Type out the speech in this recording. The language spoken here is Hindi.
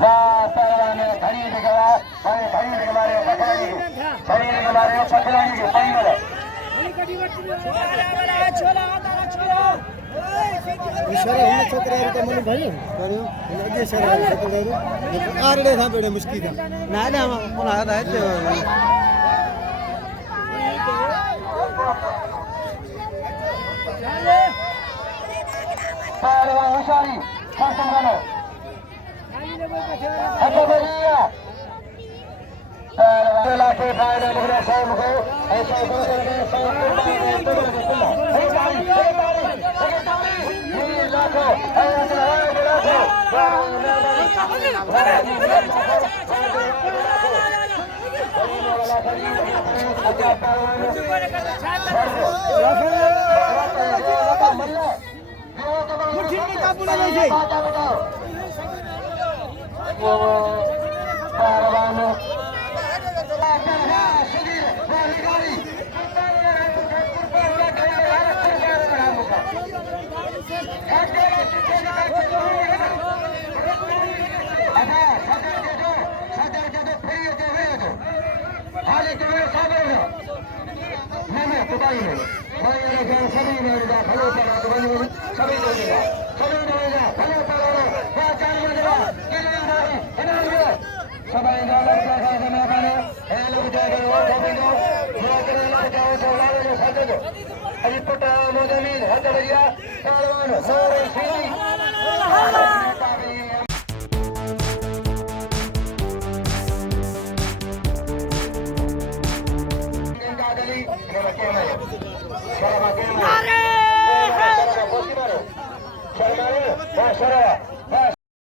वाह पहलवान ने खरीद गया खरीद के मारे पकड़ानी खरीद के मारे पकड़ानी के फाइनल इशारा हमने छोकरा का मन भाई करियो आगे इशारा छोकरा आरडे था बेड़े मुश्किल था ना ना मन आता है पहलवान होशियारी शासन बनो अच्छा बढ़िया पहलवान लाके फायदा मुझे शाम को ऐसा लाखों Shahr